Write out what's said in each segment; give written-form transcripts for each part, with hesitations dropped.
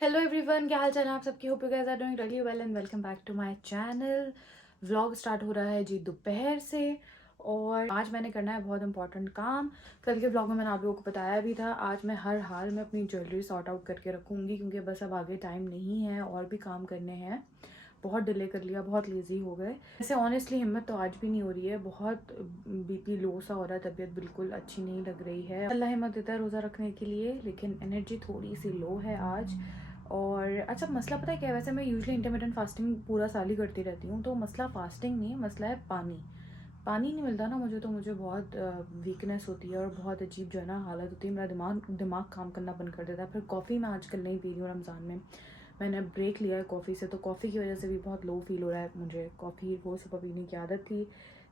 Hello everyone, क्या हाल चाल है आप सबकी। Hope you guys are doing really well and welcome back to my channel. Vlog start हो रहा है जी दोपहर से और आज मैंने करना है बहुत इंपॉर्टेंट काम। कल के व्लॉग में मैंने आप लोगों को बताया भी था, आज मैं हर हाल में अपनी ज्वेलरी सॉर्ट आउट करके रखूँगी क्योंकि बस अब आगे टाइम नहीं है और भी काम करने हैं। बहुत डिले कर लिया, बहुत लेज़ी हो गए। वैसे ऑनेस्टली हिम्मत तो आज भी नहीं हो रही है, बहुत बीपी लो सा हो रहा है, तबीयत बिल्कुल अच्छी नहीं लग रही है। अल्लाह हिम्मत देता है रोज़ा रखने के लिए, लेकिन एनर्जी थोड़ी सी लो है आज। और अच्छा, मसला पता है क्या है? वैसे मैं यूजुअली इंटरमिटेंट फास्टिंग पूरा साल ही करती रहती हूँ, तो मसला फास्टिंग नहीं है, मसला है पानी। पानी नहीं मिलता ना मुझे, तो मुझे बहुत वीकनेस होती है और बहुत अजीब जो है ना हालत होती है। मेरा दिमाग काम करना बंद कर देता है। फिर कॉफ़ी मैं आजकल नहीं पी रही हूँ, रमज़ान में मैंने ब्रेक लिया है कॉफ़ी से, तो कॉफ़ी की वजह से भी बहुत लो फील हो रहा है मुझे। कॉफ़ी वो सुबह पीने की आदत थी।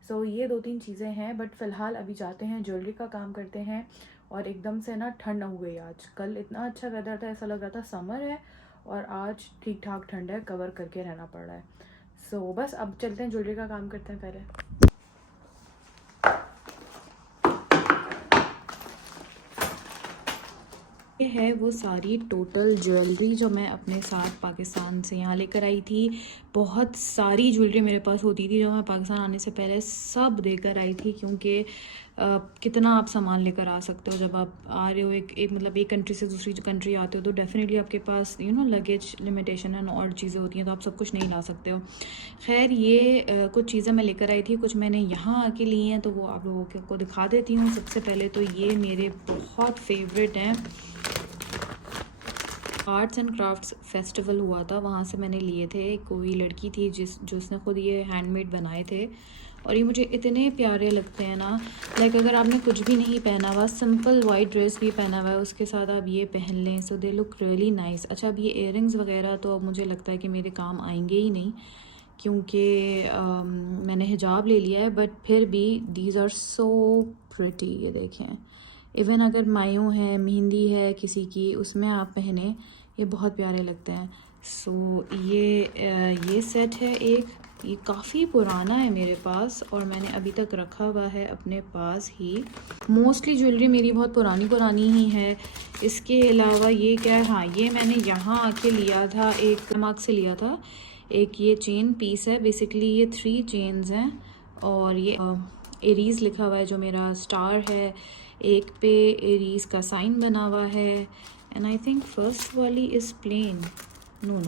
सो ये 2-3 चीज़ें हैं, बट फ़िलहाल अभी जाते हैं ज्वेलरी का काम करते हैं। और एकदम से ना ठंड हो गई आज। कल इतना अच्छा वेदर था, ऐसा लग रहा था समर है, और आज ठीक ठाक ठंड है, कवर करके रहना पड़ रहा है। सो बस अब चलते हैं, ज्वेलरी का काम करते हैं पहले। ये है वो सारी टोटल ज्वेलरी जो मैं अपने साथ पाकिस्तान से यहाँ लेकर आई थी। बहुत सारी ज्वेलरी मेरे पास होती थी जो मैं पाकिस्तान आने से पहले सब देकर आई थी, क्योंकि कितना आप सामान लेकर आ सकते हो जब आप आ रहे हो एक मतलब एक कंट्री से दूसरी कंट्री आते हो, तो डेफिनेटली आपके पास लगेज लिमिटेशन है और चीज़ें होती हैं, तो आप सब कुछ नहीं ला सकते हो। खैर ये कुछ चीज़ें मैं लेकर आई थी, कुछ मैंने यहाँ आके ली हैं, तो वो आप लोगों को दिखा देती हूँ। सबसे पहले तो ये मेरे बहुत फेवरेट हैं। आर्ट्स एंड क्राफ्ट्स फेस्टिवल हुआ था, वहाँ से मैंने लिए थे। कोई लड़की थी जो उसने खुद ये हैंडमेड बनाए थे, और ये मुझे इतने प्यारे लगते हैं ना। लाइक अगर आपने कुछ भी नहीं पहना हुआ, सिंपल वाइट ड्रेस भी पहना हुआ है, उसके साथ आप ये पहन लें, सो दे लुक रियली नाइस। अच्छा, अब ये इयररिंग्स वगैरह तो अब मुझे लगता है कि मेरे काम आएंगे ही नहीं, क्योंकि मैंने हिजाब ले लिया है, बट फिर भी दीज आर सो प्रिटी। ये देखें, इवन अगर मायूं है, मेहंदी है किसी की, उसमें आप पहने, ये बहुत प्यारे लगते हैं। सो ये सेट है एक, ये काफ़ी पुराना है मेरे पास और मैंने अभी तक रखा हुआ है अपने पास ही। मोस्टली ज्वेलरी मेरी बहुत पुरानी पुरानी ही है। इसके अलावा ये क्या है, हाँ ये मैंने यहाँ आके लिया था, एक मार्क से लिया था। एक ये चेन पीस है, बेसिकली ये 3 चेन्स हैं, और ये एरीज़ लिखा हुआ है जो मेरा स्टार है, एक पे एरीज़ का साइन बना हुआ है। एंड आई थिंक फर्स्ट वाली इज़ प्लेन, नो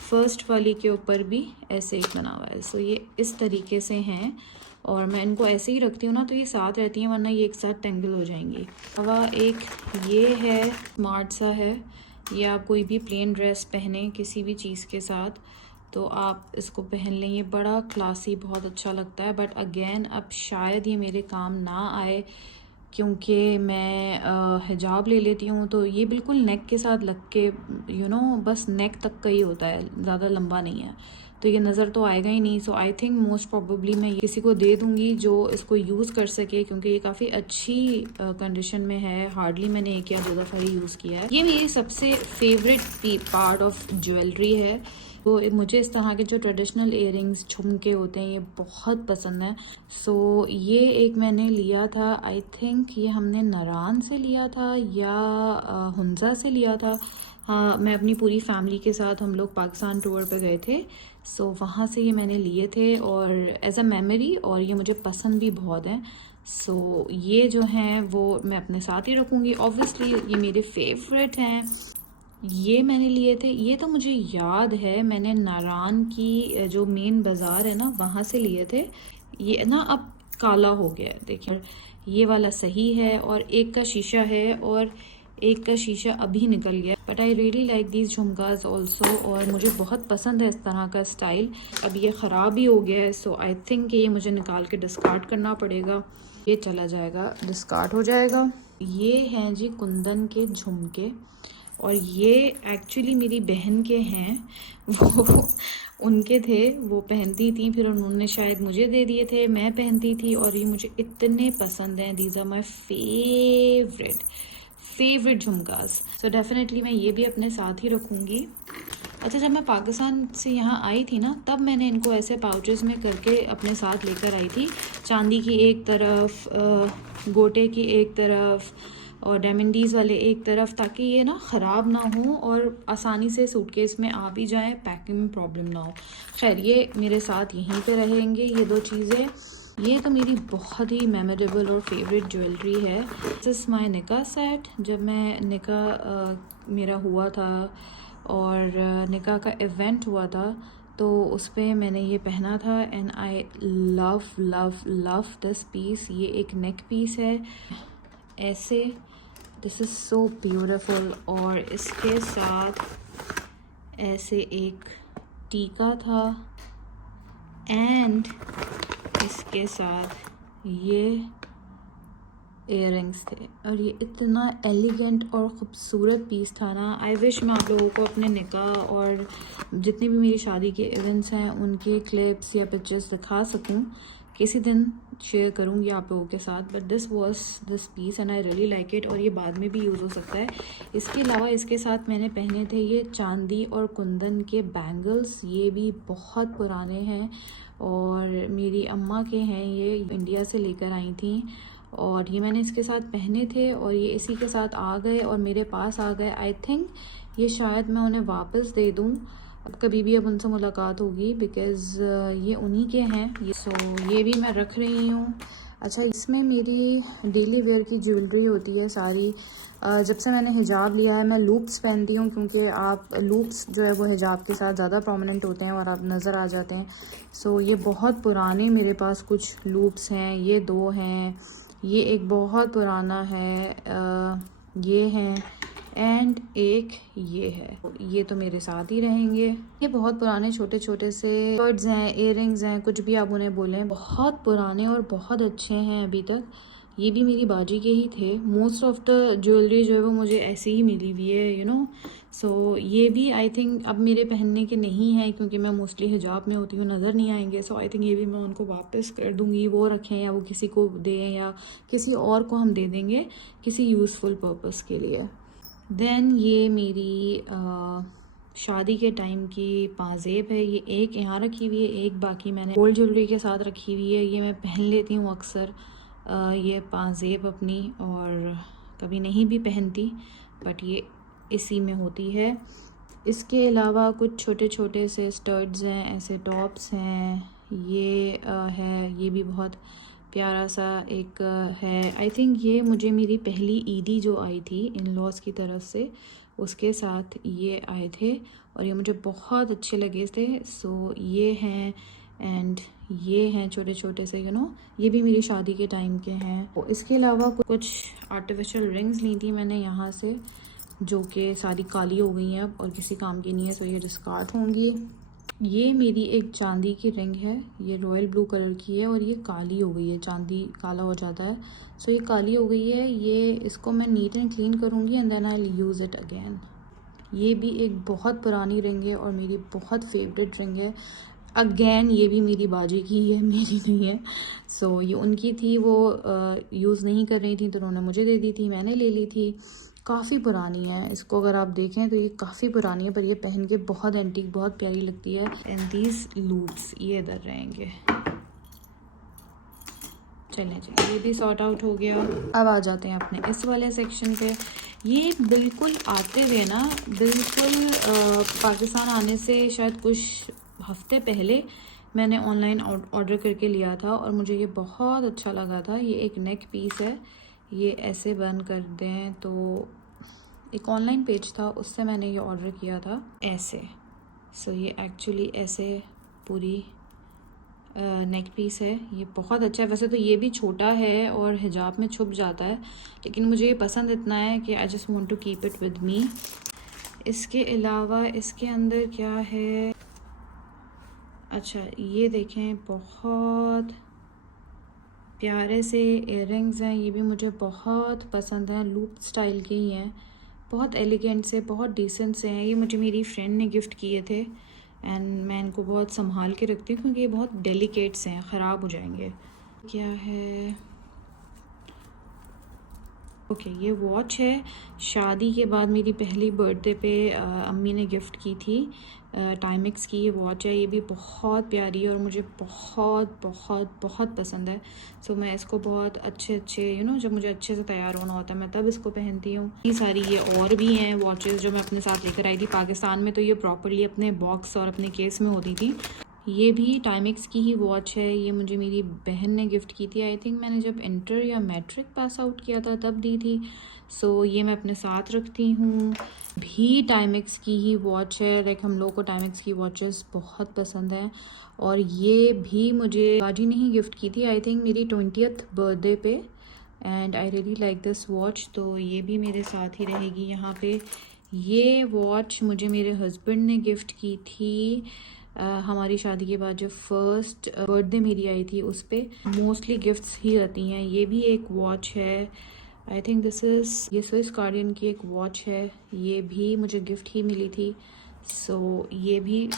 फर्स्ट वाली के ऊपर भी ऐसे एक बना हुआ है। सो ये इस तरीके से हैं, और मैं इनको ऐसे ही रखती हूँ ना तो ये साथ रहती हैं, वरना ये एक साथ टेंगल हो जाएंगी। अब एक ये है, स्मार्ट सा है, ये आप कोई भी प्लेन ड्रेस पहने किसी भी चीज़ के साथ तो आप इसको पहन लें, ये बड़ा क्लासी, बहुत अच्छा लगता है। बट अगेन अब शायद ये मेरे काम ना आए, क्योंकि मैं हिजाब ले लेती हूँ, तो ये बिल्कुल नेक के साथ लग के बस नेक तक का ही होता है, ज़्यादा लंबा नहीं है, तो ये नज़र तो आएगा ही नहीं। सो आई थिंक मोस्ट प्रोबेबली मैं किसी को दे दूँगी जो इसको यूज़ कर सके, क्योंकि ये काफ़ी अच्छी कंडीशन में है। हार्डली मैंने 1 या 2 दफ़ा ही यूज़ किया है। ये मेरी सबसे फेवरेट पार्ट ऑफ ज्वेलरी है। तो मुझे इस तरह के जो ट्रेडिशनल इयररिंग्स, झुमके होते हैं, ये बहुत पसंद है। सो ये एक मैंने लिया था, आई थिंक ये हमने नारान से लिया था या हुंजा से लिया था। हाँ, मैं अपनी पूरी फैमिली के साथ हम लोग पाकिस्तान टूर पे गए थे, सो वहाँ से ये मैंने लिए थे और एज अ मेमोरी, और ये मुझे पसंद भी बहुत है। सो ये जो हैं वो मैं अपने साथ ही रखूँगी। ऑब्वियसली ये मेरे फेवरेट हैं। ये मैंने लिए थे, ये तो मुझे याद है मैंने नारान की जो मेन बाज़ार है ना, वहाँ से लिए थे। ये ना अब काला हो गया है, देखिए ये वाला सही है, और एक का शीशा है और एक का शीशा अभी निकल गया। But I really like these jhumkas also, और मुझे बहुत पसंद है इस तरह का स्टाइल। अब ये ख़राब ही हो गया है, सो आई थिंक ये मुझे निकाल के डिस्कार्ड करना पड़ेगा। ये चला जाएगा, डिस्कार्ड हो जाएगा। ये हैं जी कुंदन के झुमके, और ये एक्चुअली मेरी बहन के हैं, वो उनके थे, वो पहनती थी, फिर उन्होंने शायद मुझे दे दिए थे, मैं पहनती थी, और ये मुझे इतने पसंद हैं। दीज आर माई फेवरेट झुमकास। सो डेफिनेटली मैं ये भी अपने साथ ही रखूँगी। अच्छा, जब मैं पाकिस्तान से यहाँ आई थी ना, तब मैंने इनको ऐसे पाउचेस में करके अपने साथ लेकर आई थी। चांदी की एक तरफ, गोटे की एक तरफ, और डायमंडीज़ वाले एक तरफ, ताकि ये ना ख़राब ना हो और आसानी से सूटकेस में आ भी जाएँ, पैकिंग में प्रॉब्लम ना हो। खैर ये मेरे साथ यहीं पे रहेंगे ये दो चीज़ें। ये तो मेरी बहुत ही मेमोरेबल और फेवरेट ज्वेलरी है। दिस इज़ माई निकाह सेट। जब मैं निकाह मेरा हुआ था और निकाह का इवेंट हुआ था तो उस पर मैंने ये पहना था and I love love love this piece. ये एक नेक पीस है ऐसे, दिस इज़ सो ब्यूटीफुल। और इसके साथ ऐसे एक टीका था एंड इसके साथ ये इयररिंग्स थे और ये इतना एलिगेंट और ख़ूबसूरत पीस था ना। आई विश मैं आप लोगों को अपने निकाह और जितने भी मेरी शादी के इवेंट्स हैं उनके क्लिप्स या पिक्चर्स दिखा सकूं, किसी दिन शेयर करूंगी आप लोगों के साथ। But this was this piece and I really like it और ये बाद में भी यूज़ हो सकता है। इसके अलावा इसके साथ मैंने पहने थे ये चांदी और कुंदन के बैंगल्स। ये भी बहुत पुराने हैं और मेरी अम्मा के हैं, ये इंडिया से लेकर आई थी और ये मैंने इसके साथ पहने थे और ये इसी के साथ आ गए और मेरे पास आ गए। आई थिंक ये शायद मैं उन्हें वापस दे दूँ अब कभी भी, अब उनसे मुलाकात होगी, बिकॉज़ ये उन्हीं के हैं। सो ये भी मैं रख रही हूँ। अच्छा, इसमें मेरी डेली वेयर की ज्वेलरी होती है सारी। जब से मैंने हिजाब लिया है मैं लूप्स पहनती हूँ, क्योंकि आप लूप्स जो है वो हिजाब के साथ ज़्यादा प्रोमिनेंट होते हैं और आप नज़र आ जाते हैं। सो ये बहुत पुराने मेरे पास कुछ लूप्स हैं, ये दो हैं, ये एक बहुत पुराना है, ये हैं एंड एक ये है। ये तो मेरे साथ ही रहेंगे। ये बहुत पुराने छोटे छोटे से बर्ड्स हैं, इयररिंग्स हैं, कुछ भी आप उन्हें बोलें, बहुत पुराने और बहुत अच्छे हैं अभी तक। ये भी मेरी बाजी के ही थे। मोस्ट ऑफ द ज्वेलरी जो है वो मुझे ऐसे ही मिली हुई है, यू नो। सो ये भी आई थिंक अब मेरे पहनने के नहीं हैं, क्योंकि मैं मोस्टली हिजाब में होती हूँ, नज़र नहीं आएंगे। सो आई थिंक ये भी मैं उनको वापस कर दूँगी, वो रखें या वो किसी को दें या किसी और को हम दे देंगे किसी यूज़फुल पर्पस के लिए। देन ये मेरी शादी के टाइम की पाजेब है। ये एक यहाँ रखी हुई है, एक बाकी मैंने गोल्ड ज्वेलरी के साथ रखी हुई है। ये मैं पहन लेती हूँ अक्सर ये पाजेब अपनी, और कभी नहीं भी पहनती, बट ये इसी में होती है। इसके अलावा कुछ छोटे छोटे से स्टड्स हैं, ऐसे टॉप्स हैं, ये है, ये भी बहुत प्यारा सा एक है। आई थिंक ये मुझे मेरी पहली ईदी जो आई थी इन लॉज की तरफ से, उसके साथ ये आए थे और ये मुझे बहुत अच्छे लगे थे। सो ये हैं एंड ये हैं छोटे छोटे से, यू नो, ये भी मेरी शादी के टाइम के हैं। इसके अलावा कुछ आर्टिफिशियल रिंग्स ली थी मैंने यहाँ से, जो कि सारी काली हो गई हैं अब और किसी काम की नहीं है, सो ये डिस्कार्ड होंगी। ये मेरी एक चांदी की रिंग है, ये रॉयल ब्लू कलर की है और ये काली हो गई है, चांदी काला हो जाता है, सो ये काली हो गई है। ये इसको मैं नीट एंड क्लीन करूँगी and then I will use it again. ये भी एक बहुत पुरानी रिंग है और मेरी बहुत फेवरेट रिंग है। अगेन ये भी मेरी बाजी की है, मेरी नहीं है। सो ये उनकी थी, वो यूज़ नहीं कर रही थी तो उन्होंने मुझे दे दी थी, मैंने ले ली थी। काफ़ी पुरानी है, इसको अगर आप देखें तो ये काफ़ी पुरानी है, पर ये पहन के बहुत एंटीक, बहुत प्यारी लगती है। एंड दीज लूप्स ये इधर रहेंगे। चलें जी, ये भी सॉर्ट आउट हो गया। अब आ जाते हैं अपने इस वाले सेक्शन पे। ये बिल्कुल आते हुए ना, बिल्कुल पाकिस्तान आने से शायद कुछ हफ्ते पहले मैंने ऑनलाइन ऑर्डर करके लिया था और मुझे ये बहुत अच्छा लगा था। ये एक नेक पीस है, ये ऐसे बंद कर दें तो एक ऑनलाइन पेज था, उससे मैंने ये ऑर्डर किया था ऐसे। सो ये एक्चुअली ऐसे पूरी नेक पीस है, ये बहुत अच्छा है। वैसे तो ये भी छोटा है और हिजाब में छुप जाता है, लेकिन मुझे ये पसंद इतना है कि I just want to keep it with me. इसके अलावा इसके अंदर क्या है, अच्छा ये देखें, बहुत प्यारे से इयररिंग्स हैं, ये भी मुझे बहुत पसंद हैं, लूप स्टाइल के ही हैं, बहुत एलिगेंट से, बहुत डिसेंट से हैं। ये मुझे मेरी फ्रेंड ने गिफ्ट किए थे एंड मैं इनको बहुत संभाल के रखती हूँ क्योंकि ये बहुत डेलिकेट से हैं, ख़राब हो जाएंगे। क्या है, ओके, ये वॉच है, शादी के बाद मेरी पहली बर्थडे पे अम्मी ने गिफ्ट की थी। टाइमिक्स की ये वॉच है, ये भी बहुत प्यारी है और मुझे बहुत बहुत बहुत पसंद है। सो मैं इसको बहुत अच्छे अच्छे जब मुझे अच्छे से तैयार होना होता है मैं तब इसको पहनती हूँ। ये सारी ये और भी हैं वॉचेस जो मैं अपने साथ लेकर आई थी पाकिस्तान में, तो ये प्रॉपरली अपने बॉक्स और अपने केस में होती थी। ये भी टाइमिक्स की ही वॉच है, ये मुझे मेरी बहन ने गिफ्ट की थी। आई थिंक मैंने जब इंटर या मैट्रिक पास आउट किया था तब दी थी। सो ये मैं अपने साथ रखती हूँ। भी टाइमिक्स की ही वॉच है, लाइक हम लोग को टाइमिक्स की वॉचेस बहुत पसंद है। और ये भी मुझे बाजी ने ही गिफ्ट की थी, आई थिंक मेरी 20th बर्थडे पे, and I really like this watch. तो ये भी मेरे साथ ही रहेगी यहाँ पे। ये वॉच मुझे मेरे हस्बैंड ने गिफ्ट की थी हमारी शादी के बाद जब फर्स्ट बर्थडे मेरी आई थी, उस पर मोस्टली गिफ्ट्स ही रहती हैं। ये भी एक वॉच है, आई थिंक दिस इज़ ये स्विस गार्डियन की एक वॉच है, ये भी मुझे गिफ्ट ही मिली थी। सो ये भी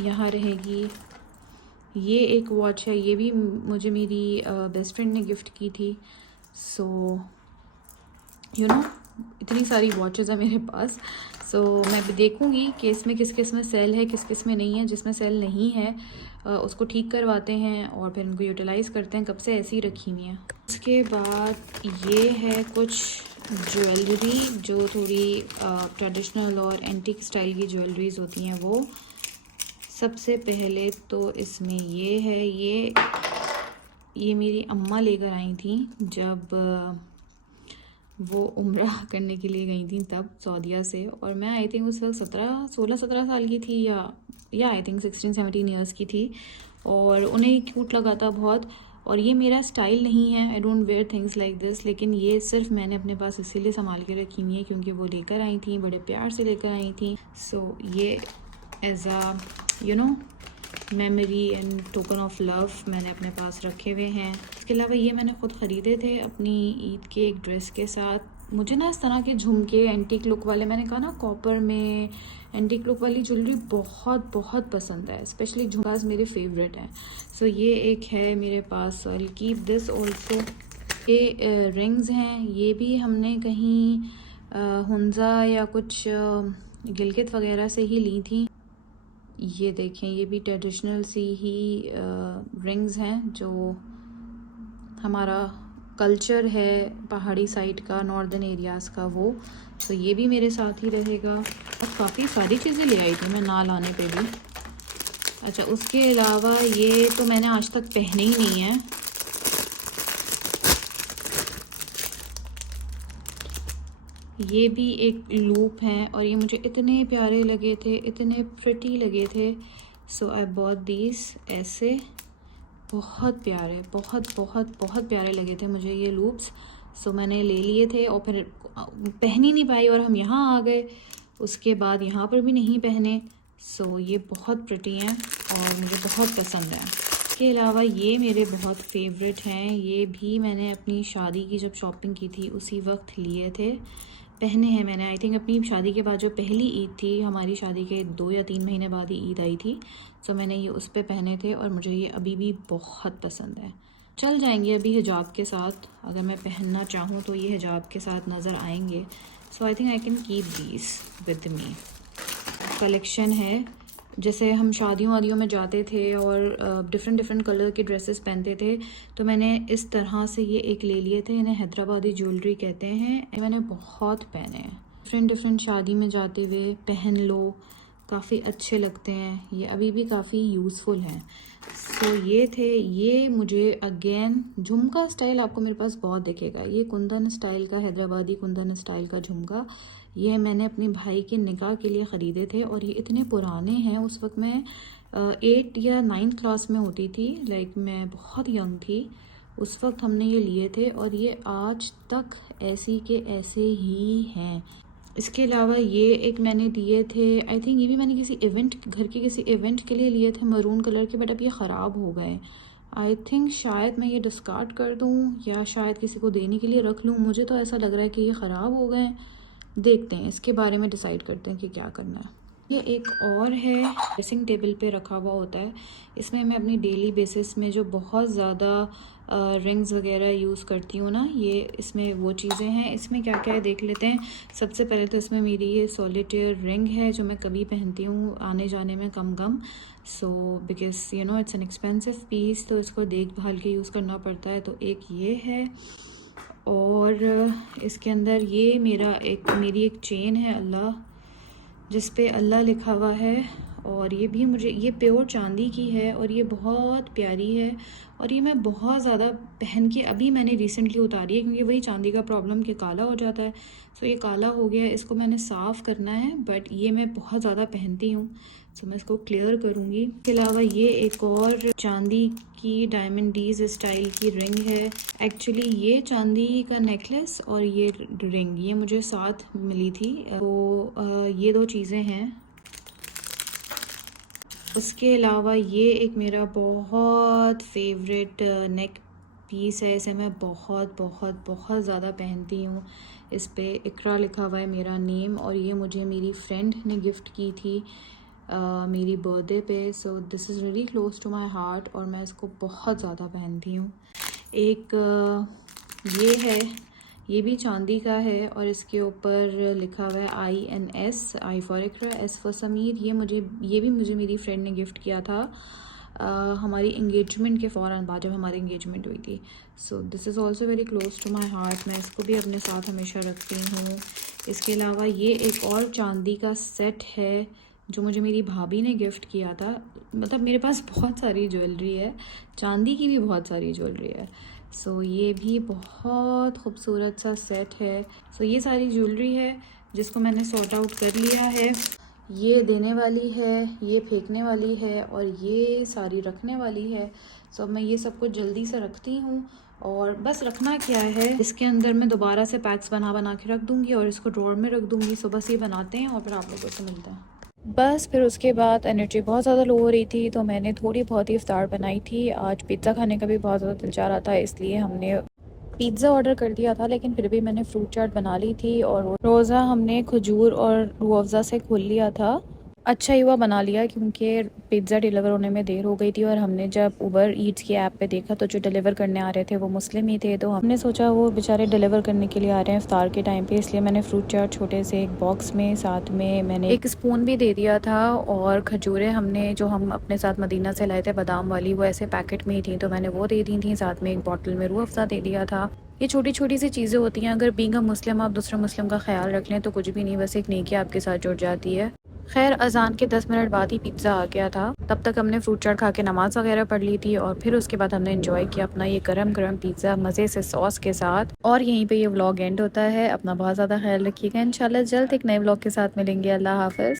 यहाँ रहेगी। ये एक वॉच है, ये भी मुझे मेरी बेस्ट फ्रेंड ने गिफ्ट की थी। सो इतनी सारी वॉचेस है मेरे पास। सो मैं भी देखूंगी कि इसमें किस किस में सेल है, किस किस में नहीं है। जिसमें सेल नहीं है उसको ठीक करवाते हैं और फिर उनको यूटिलाइज़ करते हैं। कब से ऐसी ही रखी हुई हैं। उसके बाद ये है कुछ ज्वेलरी जो थोड़ी ट्रेडिशनल और एंटीक स्टाइल की ज्वेलरीज होती हैं वो। सबसे पहले तो इसमें ये है, ये मेरी अम्मा लेकर आई थी जब वो उम्रा करने के लिए गई थी तब सऊदीया से। और मैं आई थिंक उस वक्त 16-17 साल की थी या आई थिंक 16-17 ईयर्स की थी। और उन्हें क्यूट लगा था बहुत। और ये मेरा स्टाइल नहीं है, I don't wear things like this, लेकिन ये सिर्फ मैंने अपने पास इसीलिए संभाल के रखी हुई है क्योंकि वो लेकर आई थी, बड़े प्यार से लेकर आई थी। सो ये as a memory and token of love मैंने अपने पास रखे हुए हैं। इसके अलावा ये मैंने ख़ुद ख़रीदे थे अपनी ईद के एक ड्रेस के साथ। मुझे ना इस तरह के झुमके एंटीक लुक वाले, मैंने कहा ना कॉपर में एंटीक लुक वाली ज्वेलरी बहुत बहुत पसंद है, स्पेशली झुमकास मेरे फेवरेट हैं। सो ये एक है मेरे पास, I will keep this also. ये रिंग्स हैं, ये भी हमने कहीं हुंजा या कुछ गिलगित वगैरह से ही ली थी। ये देखें, ये भी ट्रेडिशनल सी ही रिंग्स हैं जो हमारा कल्चर है पहाड़ी साइड का, नॉर्दर्न एरियाज़ का वो। तो ये भी मेरे साथ ही रहेगा। और काफ़ी सारी चीज़ें ले आई थी मैं ना लाने पे भी। अच्छा, उसके अलावा ये तो मैंने आज तक पहने ही नहीं है। ये भी एक लूप हैं और ये मुझे इतने प्यारे लगे थे, इतने प्रिटी लगे थे। सो आई बॉट दीज, ऐसे बहुत प्यारे, बहुत बहुत बहुत प्यारे लगे थे मुझे ये लूप्स। सो मैंने ले लिए थे और फिर पहन ही नहीं पाई और हम यहाँ आ गए। उसके बाद यहाँ पर भी नहीं पहने। सो ये बहुत प्रिटी हैं और मुझे बहुत पसंद है। इसके अलावा ये मेरे बहुत फेवरेट हैं, ये भी मैंने अपनी शादी की जब शॉपिंग की थी उसी वक्त लिए थे, पहने हैं मैंने। आई थिंक अपनी शादी के बाद जो पहली ईद थी, हमारी शादी के 2 या 3 महीने बाद ही ईद आई थी। सो मैंने ये उस पर पहने थे और मुझे ये अभी भी बहुत पसंद है। चल जाएंगे अभी हिजाब के साथ, अगर मैं पहनना चाहूँ तो ये हिजाब के साथ नज़र आएंगे। So I think I can keep these with me. Collection है, जैसे हम शादियों वादियों में जाते थे और डिफरेंट कलर के ड्रेसेस पहनते थे, तो मैंने इस तरह से ये एक ले लिए थे। इन्हें हैदराबादी ज्वेलरी कहते हैं। मैंने बहुत पहने हैं, डिफरेंट शादी में जाते हुए पहन लो, काफ़ी अच्छे लगते हैं। ये अभी भी काफ़ी यूज़फुल हैं। सो ये थे, ये मुझे अगेन झुमका स्टाइल आपको मेरे पास बहुत दिखेगा। ये कुंदन स्टाइल का, हैदराबादी कुंदन स्टाइल का झुमका, ये मैंने अपने भाई के निकाह के लिए ख़रीदे थे और ये इतने पुराने हैं। उस वक्त मैं 8 या 9th क्लास में होती थी, लाइक मैं बहुत यंग थी उस वक्त हमने ये लिए थे और ये आज तक ऐसी के ऐसे ही हैं। इसके अलावा ये एक मैंने दिए थे, आई थिंक ये भी मैंने किसी इवेंट, घर के किसी इवेंट के लिए लिए थे, मरून कलर के, बट अब ये ख़राब हो गए। आई थिंक शायद मैं ये डिस्कार्ड कर दूँ या शायद किसी को देने के लिए रख लूँ। मुझे तो ऐसा लग रहा है कि ये ख़राब हो गए। देखते हैं, इसके बारे में डिसाइड करते हैं कि क्या करना है। ये एक और है, ड्रेसिंग टेबल पे रखा हुआ होता है। इसमें मैं अपनी डेली बेसिस में जो बहुत ज़्यादा रिंग्स वगैरह यूज़ करती हूँ ना, ये इसमें वो चीज़ें हैं। इसमें क्या क्या है देख लेते हैं। सबसे पहले तो इसमें मेरी ये सॉलिटेयर रिंग है जो मैं कभी पहनती हूँ आने जाने में कम so because you know it's an expensive piece, तो इसको देखभाल के यूज़ करना पड़ता है। तो एक ये है, और इसके अंदर ये मेरी एक चेन है अल्लाह, जिस पे अल्लाह लिखा हुआ है, और ये भी मुझे ये प्योर चांदी की है और ये बहुत प्यारी है। और ये मैं बहुत ज़्यादा पहन के अभी मैंने रिसेंटली उतारी है, क्योंकि वही चांदी का प्रॉब्लम कि काला हो जाता है। सो ये काला हो गया, इसको मैंने साफ़ करना है, बट ये मैं बहुत ज़्यादा पहनती हूँ, सो मैं इसको क्लियर करूँगी। इसके अलावा ये एक और चांदी की डायमंडीज स्टाइल की रिंग है। एक्चुअली ये चांदी का नेकलेस और ये रिंग ये मुझे साथ मिली थी, तो ये दो चीज़ें हैं। उसके अलावा ये एक मेरा बहुत फेवरेट नेक पीस है, इसे मैं बहुत बहुत बहुत ज़्यादा पहनती हूँ। इस पे इकरा लिखा हुआ है मेरा नेम, और ये मुझे मेरी फ्रेंड ने गिफ्ट की थी मेरी बर्थडे पे। So this is really close to my heart, और मैं इसको बहुत ज़्यादा पहनती हूँ। एक ये है, ये भी चांदी का है, और इसके ऊपर लिखा हुआ है INS, I for Iqra, S for Sameer. ये भी मुझे मेरी फ्रेंड ने गिफ्ट किया था हमारी इंगेजमेंट के फ़ौरन बाद, जब हमारी इंगेजमेंट हुई थी। So this is also very close to my heart, मैं इसको भी अपने साथ हमेशा रखती हूँ। इसके अलावा ये एक और चांदी का सेट है जो मुझे मेरी भाभी ने गिफ्ट किया था। मतलब मेरे पास बहुत सारी ज्वेलरी है, चांदी की भी बहुत सारी ज्वेलरी है। सो ये भी बहुत खूबसूरत सा सेट है। सो ये सारी ज्वेलरी है जिसको मैंने सॉर्ट आउट कर लिया है। ये देने वाली है, ये फेंकने वाली है, और ये सारी रखने वाली है। सो अब मैं ये सब कुछ जल्दी से रखती हूँ, और बस रखना क्या है, इसके अंदर मैं दोबारा से पैक्स बना बना के रख दूँगी और इसको ड्रॉर में रख दूँगी। सो बस ये बनाते हैं और फिर आप लोगों से मिलते हैं। बस फिर उसके बाद एनर्जी बहुत ज़्यादा लो हो रही थी, तो मैंने थोड़ी बहुत ही इफ्तार बनाई थी। आज पिज़्ज़ा खाने का भी बहुत ज़्यादा दिल चाह रहा था, इसलिए हमने पिज़्ज़ा ऑर्डर कर दिया था, लेकिन फिर भी मैंने फ्रूट चाट बना ली थी, और रोज़ा हमने खजूर और रूह अफ़ज़ा से खोल लिया था। अच्छा ही हुआ बना लिया, क्योंकि पिज़्ज़ा डिलीवर होने में देर हो गई थी, और हमने जब उबर ईट्स की ऐप पे देखा तो जो डिलीवर करने आ रहे थे वो मुस्लिम ही थे, तो हमने सोचा वो बेचारे डिलीवर करने के लिए आ रहे हैं इफ्तार के टाइम पे, इसलिए मैंने फ्रूट चाट छोटे से एक बॉक्स में, साथ में मैंने एक स्पून भी दे दिया था। और खजूरें हमने जो हम अपने साथ मदीना से लाए थे बादाम वाली, वो ऐसे पैकेट में ही थी, तो मैंने वो दे दी थी। साथ में एक बॉटल में रूह अफ़ज़ा दे दिया था। ये छोटी छोटी सी चीज़ें होती हैं, अगर बीइंग अ मुस्लिम आप दूसरे मुस्लिम का ख्याल रख लें तो कुछ भी नहीं, बस एक नेकी आपके साथ जुड़ जाती है। खैर अजान के 10 मिनट बाद ही पिज़्ज़ा आ गया था, तब तक हमने फ्रूट चाट खा के नमाज़ वगैरह पढ़ ली थी, और फिर उसके बाद हमने एंजॉय किया अपना ये गरम गरम पिज़्ज़ा मज़े से सॉस के साथ। और यहीं पे ये व्लॉग एंड होता है। अपना बहुत ज़्यादा ख्याल रखिएगा, इंशाल्लाह जल्द एक नए व्लॉग के साथ मिलेंगे। अल्लाह हाफ़िज़।